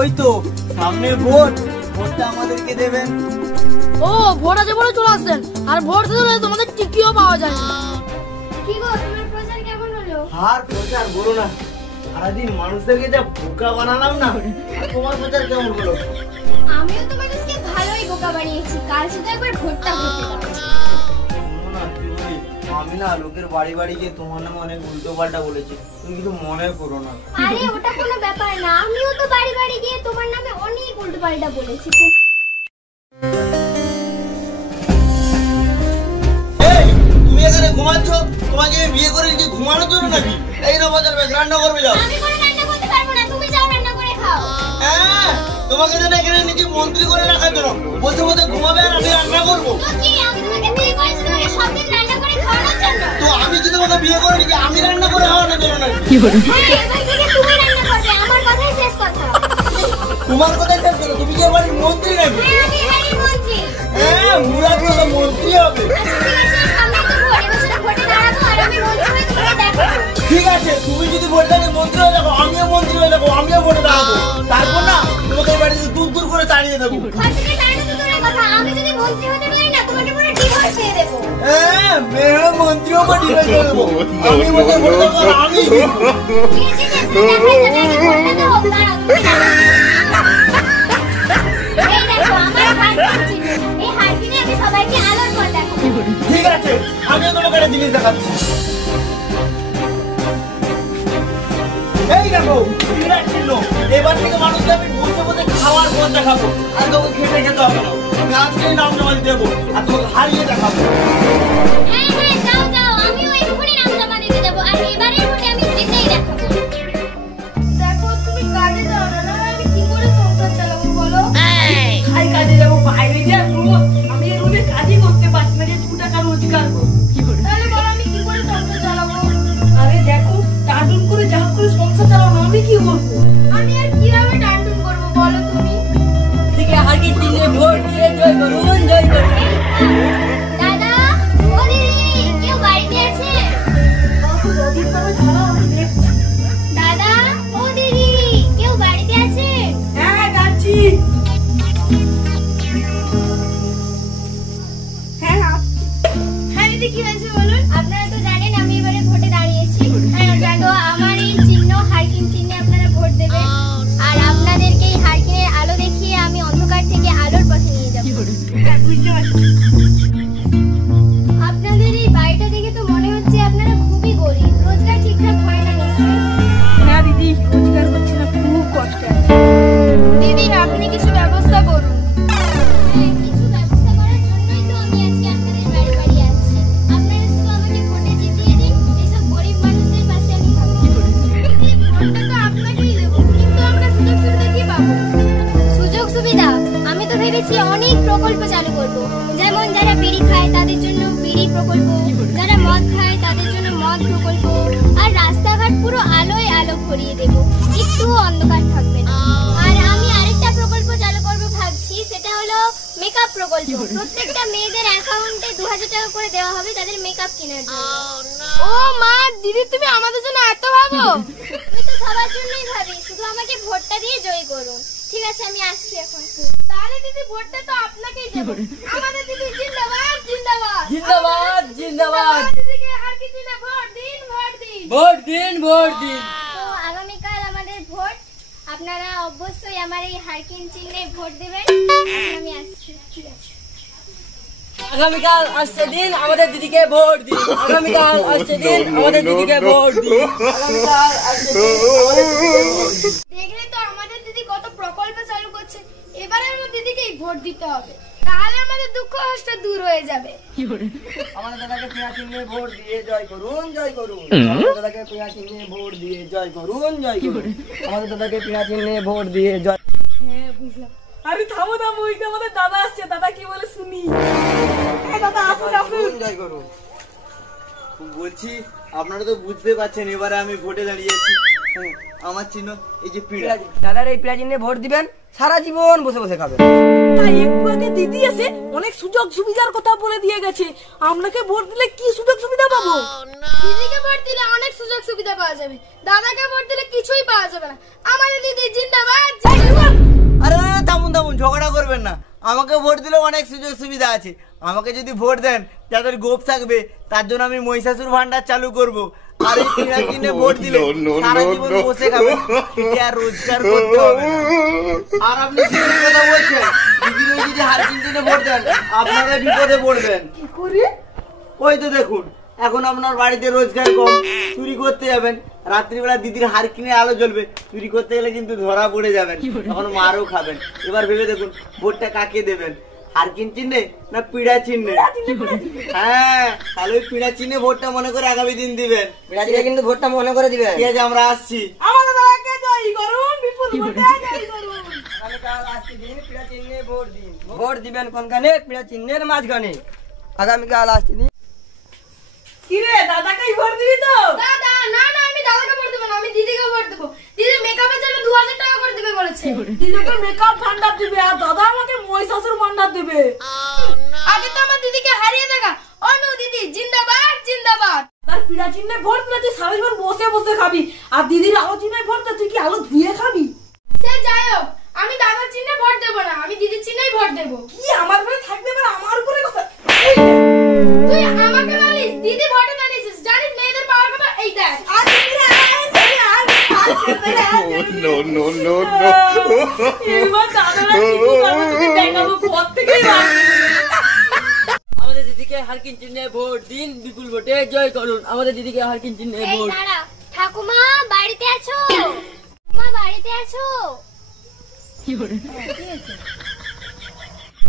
ওই তো সামনে ভোট, ভোটটা আমাদেরকে দেবেন। ও ভোট আছে বলে চলে আসছেন, আর ভোট দিলে তোমাদের টিকিও পাওয়া যায় না। কি গো তোমার প্রচার কেমন হলো? আর প্রচার বলো না, সারাদিন মানুষদেরকে যা বোকা বানালাম না। তোমার প্রচার কেমন হলো? আমিও তো মানুষকে ভালোই বোকা বানিয়েছি, কাল শুধু একবার ভোটটা করতে দাও। আমি না লোকের বাড়ি বাড়ি গিয়ে তোমার নামে অনেক উল্টো পাল্টা বলেছি, তুমি কিছু মনে করো না। আরে ওটা কোনো ব্যাপার না, আমিও তো বাড়ি বাড়ি গিয়ে তোমার নামে অনেক উল্টো পাল্টা বলেছি। তুমি এখানে ঘুমাচ্ছ, তোমাকে বিয়ে করে কি ঘুমানোর জন্য নাকি? এই না বাজার ব্যাগ রান্না করবে যাও। আমি কোনো রান্না করতে পারবো না, তুমি যাও রান্না করে খাও। হ্যাঁ তোমাকে যেন এখানে নিজে মন্ত্রী করে রাখার জন্য বসে বসে ঘুমাবে আর আমি রান্না করবো। তো কি আমি তোমাকে বিয়ে করেছি তোমাকে সব দিন রান্না করে খাওয়ানোর জন্য? তো আমি কি তোমাকে বিয়ে করে নিয়ে আমি রান্না করে খাওয়ানোর জন্য নাকি? হ্যাঁ এবার থেকে তুমি রান্না করবে, আমার কথাই শেষ কথা। তোমার কথাই শেষ কথা, তুমি কি আমার মন্ত্রী নাকি? হ্যাঁ আমি বাড়ির মন্ত্রী। হ্যাঁ মুরা তো মন্ত্রী হবে। ঠিক আছে তুমি যদি ভোট দাঁড়িয়ে মন্ত্রী হয়ে যাবো, আমিও মন্ত্রী হয়ে যাবো, আমিও ভোটে দাঁড়াবো। তারপর না তোমাকে বাড়িতে দূর দূর করে তাড়িয়ে দেবো। আমি যদি মন্ত্রী হতে পারি না তোমাকে পুরো ডিভোর্স দিয়ে দেবো। হ্যাঁ মেয়ের মন্ত্রীও বা ডিভোর্স দিয়ে দেবো। আমি বলতে ভোটে দাঁড়াবো, আমি ঠিক আছে আমিও তোমাকে একটা জিনিস দেখাচ্ছি। এই দেখো বিরাট চিহ্ন, এবার থেকে মানুষকে আমি বসে বসে খাওয়ার পর দেখাবো, আর তোকে খেতে খেতে হবে না। আমি আজকেই নাম জমা দিতে দেবো আর তোমাকে হারিয়ে দেখাবো। হ্যাঁ হ্যাঁ যাও যাও, আমিও এক্ষুনি নাম জমা দিতে যাবো, আর এবারের ভোটে আমি জিতেই দেখাবো। দেখো তুমি কাজে যাও না, আমি কি করে সংসার চালাবো বলো? খাই কাজে যাবো, বাইরে যা রোদ, আমি এই রোদে কাজই করতে পারছি না যে 2 টাকা রোজগার করবো। তাহলে বলো আমি কি করে সংসার চালাবো? আরে দেখো টার্ডুন করে যা করে সংসার চালানো, আমি কি করবো? আমি আর কিভাবে টানটুন করবো বলো তুমি? ঠিক আছে আগে দিলে ভোট দিয়ে জয় করুন, জয় করুন। দাদা ও দিদি কেউ বাড়িতে আছে? দাদা ও দিদি কেউ বাড়িতে আছে? হ্যাঁ যাচ্ছি। হ্যাঁ দিদি কি হয়েছে বলুন? আপনারা তো জানেন আমি এবারে ভোটে দাঁড়িয়েছি। হ্যাঁ জানো আমার এই চিহ্ন হারকিন চিহ্নে আপনারা ভোট দেবেন, আর আপনাদেরকে এই হারকিনের আলো দেখিয়ে আমি অন্ধকার থেকে আলোর পথে নিয়ে যাব। আপনাদের এই বাড়িটা দেখে তো মনে হচ্ছে আপনারা খুবই গরিব, রোজগার ঠিকঠাক হয় না নিশ্চয়ই? হ্যাঁ দিদি রোজগার হচ্ছে না, খুব কষ্ট। দিদি আপনি কিছু ব্যবস্থা করুন। হ্যাঁ কিছু ব্যবস্থা করার জন্যই তো আমি আজকে আপনাদের বাড়ি বাড়ি আসছি। আপনারা শুধু আমাকে ভোটে জিতিয়ে দিন, এসব গরিব মানুষদের পাশে আমি থাকবো। ভোটটা তো আপনাকেই দেবো, কিন্তু আমরা সুযোগ সুবিধা কি পাবো? সুযোগ সুবিধা আমি তো ভেবেছি অনেক প্রকল্প চালু করব, যেমন যারা বিড়ি খায় তাদের জন্য বিড়ি প্রকল্প, যারা মদ খায় তাদের জন্য মদ প্রকল্প, আর রাস্তাঘাট পুরো আলোয় আলো ভরিয়ে দেব, একটু অন্ধকার থাকবে না। আর আমি আরেকটা প্রকল্প চালু করব ভাবছি, সেটা হলো মেকআপ প্রকল্প। প্রত্যেকটা মেয়েদের অ্যাকাউন্টে 2000 টাকা করে দেওয়া হবে তাদের মেকআপ কেনার জন্য। ও মা দিদি তুমি আমাদের জন্য এত ভাবো? আমি তো সবার জন্যই ভাবি, শুধু আমাকে ভোটটা দিয়ে জয় করুন। ঠিক আছে আমি আসছি এখন। তাহলে দিদি ভোটটা তো আপনাকেই দেব। আমাদের দিদি জিন্দাবাদ জিন্দাবাদ জিন্দাবাদ জিন্দাবাদ। দিদিকে আর কিছু না, ভোট দিন ভোট দিন ভোট দিন ভোট দিন। তো আগামীকাল আমাদের ভোট, আপনারা অবশ্যই আমার এই হারকিন চিহ্নে ভোট দেবেন। আমি আসছি। ঠিক আছে আগামীকাল আসছে দিন আমাদের দিদিকে ভোট দিন। আগামীকাল আসছে দিন আমাদের দিদিকে ভোট দিন। আগামীকাল আসছে দিন আমাদের দিদিকে ভোট দিন। দেখলে তো আমাদের দিদি কত প্রকল্প চালু করছে, এবারে আমার দিদিকেই ভোট দিতে হবে, তাহলে আমাদের দুঃখ কষ্ট দূর হয়ে যাবে। আমাদের দাদাকে পেঁয়া চিহ্নে ভোট দিয়ে জয় করুন, জয় করুন। আমাদের দাদাকে পেঁয়া চিহ্নে ভোট দিয়ে জয় করুন, জয় করুন। আমাদের দাদাকে পেঁয়া চিহ্নে ভোট দিয়ে জয়। হ্যাঁ বুঝলাম। আরে থামো থামো, ওই তো আমাদের দাদা আসছে, দাদা কি বলে শুনি। দাদা আসুন আসুন। জয় করুন। বলছি আপনারা তো বুঝতে পারছেন এবারে আমি ভোটে দাঁড়িয়েছি। আমার চিহ্ন এই যে পিড়া। দাদার এই পেঁয়া চিহ্নে ভোট দিবেন, সারা জীবন বসে বসে খাবেন। তাই একটু আগে দিদি এসে অনেক সুযোগ সুবিধার কথা বলে দিয়ে গেছে, আপনাকে ভোট দিলে কি সুযোগ সুবিধা পাবো? দিদিকে ভোট দিলে অনেক সুযোগ সুবিধা পাওয়া যাবে, দাদাকে ভোট দিলে কিছুই পাওয়া যাবে না। আমাদের দিদি জিন্দাবাদ জিন্দাবাদ। আমাকে ভোট দিলে অনেক সুযোগ সুবিধা আছে। আমাকে যদি ভোট দেন যাদের গোপ থাকবে তার জন্য আমি মহিষাসুর ভান্ডার চালু করব। আর এই পিঁড়া চিহ্নে ভোট দিলে সারা জীবন বসে খাবেন, আর রোজগার করতে হবে না। আর আপনি দিদির কথা বলছেন, দিদির ওই যদি হারকিন চিহ্নে ভোট দেন আপনারা বিপদে পড়বেন। কি করি? ওই তো দেখুন, এখন আপনার বাড়িতে রোজগার কম, চুরি করতে যাবেন, রাত্রিবেলা দিদির হারকিনে আলো জ্বলবে, চুরি করতে গেলে কিন্তু ধরা পড়ে যাবেন, তখন মারও খাবেন। এবার ভেবে দেখুন ভোটটা কাকে দেবেন, হারকিন চিহ্নে না পিঁড়া চিহ্নে? হ্যাঁ, তাহলে ওই পিঁড়া চিহ্নে ভোটটা মনে করে আগামী দিন দিবেন। পিঁড়া চিহ্নে কিন্তু ভোটটা মনে করে দিবেন। ঠিক আছে, আমরা আসছি। আমাদের দাদাকে জয় করুন, বিপুল ভোটে জয় করুন। আগামীকাল আসছে দিন, পিঁড়া চিহ্নে ভোট দিন। ভোট দিবেন কোনখানে? পিঁড়া চিহ্নের মাঝখানে। আগামীকাল আসছে দিন। কি রে, দাদাকেই ভোট দিবি তো? দাদা না না, আমি দাদাকে ভোট দেবো না, আমি দিদিকে ভোট দেবো। দিদি মেকআপের জন্য 2000 টাকা করে দিবে বলেছে। দিদিকে মেকআপ ভান্ডার দিবে আর দাদা আমাকে মহিষাসুর ভান্ডার দিবে। আগে তো আমার দিদিকে হারিয়ে দেখা। অনু দিদি জিন্দাবাদ জিন্দাবাদ। তার পিঁড়া চিহ্নে ভোট দিলে তুই সারা জীবন বসে বসে খাবি, আর দিদির আলো চিহ্নে ভোট দিলে তুই কি আলো ধুয়ে খাবি? সে যাই হোক, আমি দাদার চিহ্নে ভোট দেবো না, আমি দিদির চিহ্নেই ভোট দেবো। কি আমার ঘরে থাকবে এবার আমার উপরে কথা? তুই আমাকে বলিস দিদি ভোটে দাঁড়িয়েছিস, জানিস মেয়েদের পাওয়ার কথা? এই দেখ এবার দাদারা কি করবে তোকে দেখাবো পর থেকেই। আমাদের দিদিকে হারকিন চিহ্নে ভোট দিন, বিপুল ভোটে জয় করুন। আমাদের দিদিকে হারকিন চিহ্নে এই ভোট। দাঁড়া, ঠাকুমা বাড়িতে আছো? ঠাকুমা বাড়িতে আছো?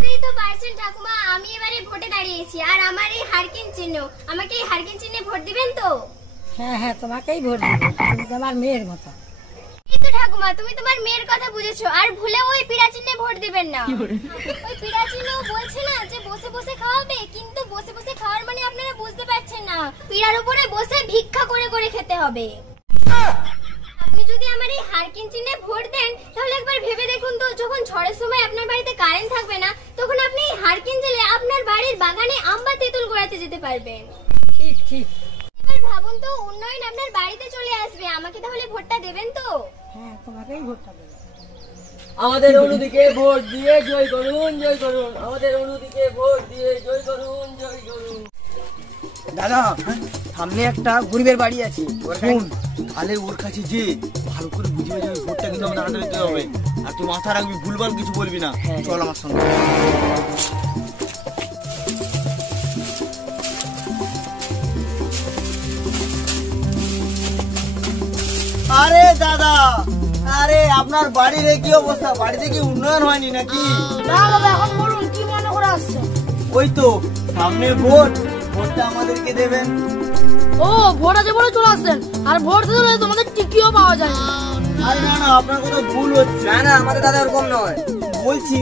বুঝতেই তো পারছেন ঠাকুমা, আমি এবারে ভোটে দাঁড়িয়েছি আর আমার এই হারকিন চিহ্ন, আমাকে এই হারকিন চিহ্নে ভোট দিবেন তো? হ্যাঁ হ্যাঁ, তোমাকেই ভোট দেবো, তুমি তোমার মেয়ের মতো। এই তো ঠাকুমা, তুমি তোমার মেয়ের কথা বুঝেছো, আর ভুলে ওই পিঁড়া চিহ্নে ভোট দিবেন না। ওই পিঁড়া চিহ্ন বলছে না যে বসে বসে খাওয়াবে, কিন্তু বসে বসে খাওয়ার মানে আপনারা বুঝতে পারছেন না, পিঁড়ার উপরে বসে ভিক্ষা করে করে খেতে হবে। আপনি যদি আমার এই হারকিন চিহ্নে ভোট দেন তাহলে একবার ভেবে দেখুন তো, যখন ঝড়ের সময় আপনার বাড়িতে কারেন্ট থাকবে না তখন আপনি এই হারকিন জেলে আপনার বাড়ির বাগানে আম বা তেঁতুল গোড়াতে যেতে পারবেন। ঠিক ঠিক। এবার ভাবুন তো, উন্নয়ন আপনার বাড়িতে চলে আসবে, আমাকে তাহলে ভোটটা দেবেন তো? হ্যাঁ, তোমাকেই ভোটটা দেবো। আমাদের অনুদিকে ভোট দিয়ে জয় করুন, জয় করুন। আমাদের অনুদিকে ভোট দিয়ে জয় করুন, জয় করুন। দাদা, সামনে একটা গরিবের বাড়ি আছে, শোন, তাহলে ওর কাছে যে ভালো করে বুঝিয়ে যাবে ভোটটা কিন্তু আমাদের হাতে দিতে হবে। আর তুই মাথা রাখবি, ভুলভাল কিছু বলবি না। হ্যাঁ। চল আমার সঙ্গে। আরে দাদা, আরে আপনার বাড়ির কি অবস্থা? বাড়িতে কি উন্নয়ন হয়নি নাকি? না দাদা, এখন বলুন কি মনে করে আসছে? ওই তো সামনে ভোট, ভোটটা আমাদেরকে দেবেন। ও, ভোট আছে বলে চলে আসছেন, আর ভোট দিলে তোমাদের টিকিও পাওয়া যায় না। আরে না না, আপনার কথা ভুল হচ্ছে। না না, আমাদের দাদা ওরকম নয়। বলছি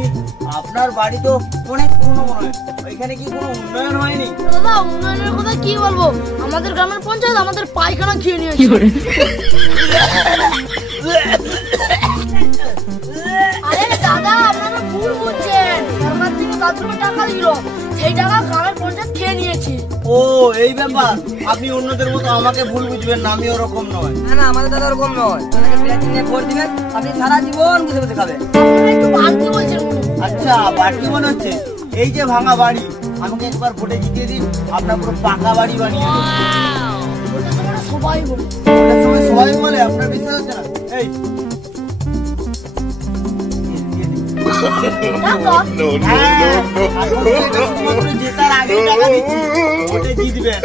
আপনার বাড়ি তো অনেক পুরনো মনে হয়, ওইখানে কি কোনো উন্নয়ন হয়নি? দাদা, উন্নয়নের কথা কি বলবো, আমাদের গ্রামের পঞ্চায়েত আমাদের পায়খানা খেয়ে নিয়েছে। আরে দাদা, আপনারা ভুল বুঝছেন, সরকার থেকে বাথরুমে টাকা দিল, সেই টাকা গ্রামের পঞ্চায়েত খেয়ে নিয়েছে। ও, এই ব্যাপার। আপনি অন্যদের মতো আমাকে ভুল বুঝবেন না, আমি ওরকম নয়। না না, আমাদের দাদা ওরকম নয়। আপনাকে পিঁড়া চিহ্নে ভোট দিবেন, আপনি সারা জীবন বসে বসে খাবেন। আপনারা একটু বাড়তি বলছেন মনে হয়। আচ্ছা, বাড়তি মনে হচ্ছে। এই যে ভাঙা বাড়ি, আমাকে একবার ভোটে জিতিয়ে দিন, আপনার পুরো পাকা বাড়ি বানিয়ে দেব। ওটা তোমরা সবাই বলো। ওটার সময় সবাই বলে, আপনার বিশ্বাস হচ্ছে না? এই হ্যাঁ, এখন এটা শুধুমাত্র জেতার আগেই টাকা দিচ্ছি, ভোটে জিতবেন,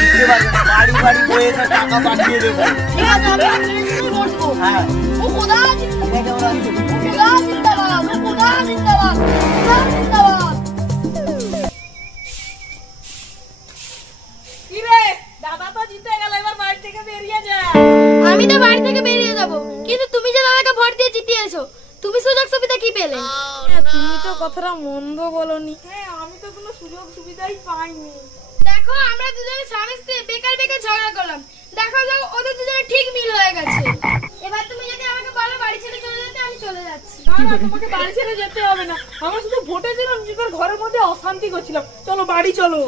জিততে পারবেন, বাড়ি বাড়ি বয়ে এসে টাকা পাঠিয়ে দেবো। ঠিক আছে, আমি আপনাদের ভোট দেবো। হ্যাঁ, ও খোদা ঠিক আছে, ওরা আসছে। খোদা জিন্দাবাদ, ও খোদা জিন্দাবাদ, খোদা জিন্দাবাদ। কি রে, দাদা তো জিতে গেল, এবার বাড়ি থেকে বেরিয়ে যা। আমি তো বাড়ি থেকে বেরিয়ে যাব, কিন্তু তুমি যে দাদাকে ভোট দিয়ে জিতিয়েছো, তুমি সুযোগ সুবিধা কি পেলে? তুমি তো কথাটা মন্দ বলনি। হ্যাঁ, আমি তো কোনো সুযোগ সুবিধাই পাইনি। দেখো, আমরা দুজনে স্বামী স্ত্রী বেকার বেকার ঝগড়া করলাম, দেখা যাও ওদের দুজনে ঠিক মিল হয়ে গেছে। এবার তুমি যদি আমাকে বলো বাড়ি ছেড়ে চলে যেতে, আমি চলে যাচ্ছি। না না, তোমাকে বাড়ি ছেড়ে যেতে হবে না, আমরা শুধু ভোটের জন্য নিজেদের ঘরের মধ্যে অশান্তি করছিলাম। চলো বাড়ি চলো।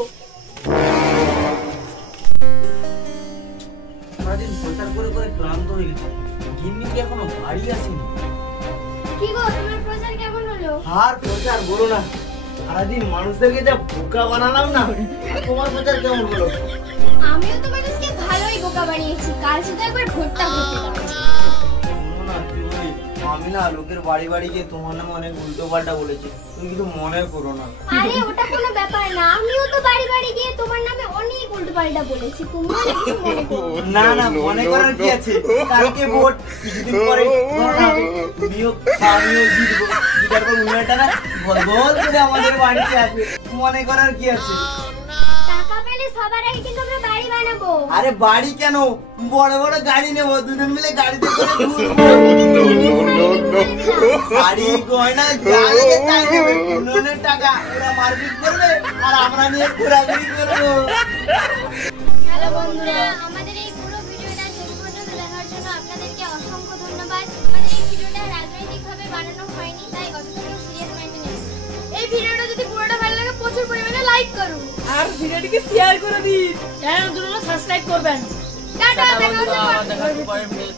সারাদিন সংসার করে করে ক্লান্ত হয়ে গেছে, গিন্নি কি এখনো বাড়ি আসেনি? কি গো, তোমার প্রচার কেমন হলো? আর প্রচার বলো না, সারাদিন মানুষদেরকে যা বোকা বানালাম না। তোমার প্রচার কেমন হলো? আমিও তো মানুষকে ভালোই বোকা বানিয়েছি, কাল শুধু একবার ভোটটা করতে দাও। শোনো না, কি বলি, আমি না লোকের বাড়ি বাড়ি গিয়ে তোমার নামে অনেক উল্টো পাল্টা বলেছি, তুমি কিছু মনে করো না। আরে ওটা কোনো ব্যাপার না, আমিও তো বাড়ি বাড়ি গিয়ে তোমার নামে অনেক উল্টোপাল্টা বলেছি, তুমিও কিছু মনে করো না। না না, মনে করার কি আছে, কালকে ভোট, কিছুদিন পরে তুমিও আমিও জিতবো, জিতার পর উন্নয়নটা না ভল ভল করে আমাদের বাড়িতে আসবে, মনে করার কি আছে? টাকা পেলে সবার আগে কিন্তু আমরা বাড়ি বানাবো। আরে বাড়ি কেন, বড় বড় গাড়ি নেবো, দুজন মিলে গাড়িতে করে ঘুরবো। গাড়ি গয়না যা লাগে তাই নেবে, উন্নয়নের টাকা ওরা মারপিট করবে আর আমরা নিয়ে ঘোরাঘুরি করবো। হ্যালো বন্ধুরা, আমাদের এই পুরো ভিডিওটা শেষ পর্যন্ত দেখার জন্য আপনাদেরকে অসংখ্য ধন্যবাদ। আমাদের এই ভিডিওটা রাজনৈতিকভাবে বানানো হয়নি, তাই অতটা কেউ সিরিয়াস মাইন্ডে নেবেন না। এই ভিডিওটা যদি পুরোটা ভালো লাগে প্রচুর পরিমাণে লাইক করুন আর ভিডিওটিকে শেয়ার করে দিন, চ্যানেল সাবস্ক্রাইব করবেন। টাটা, দেখা হচ্ছে দেখা হচ্ছে পরের ভিডিওতে।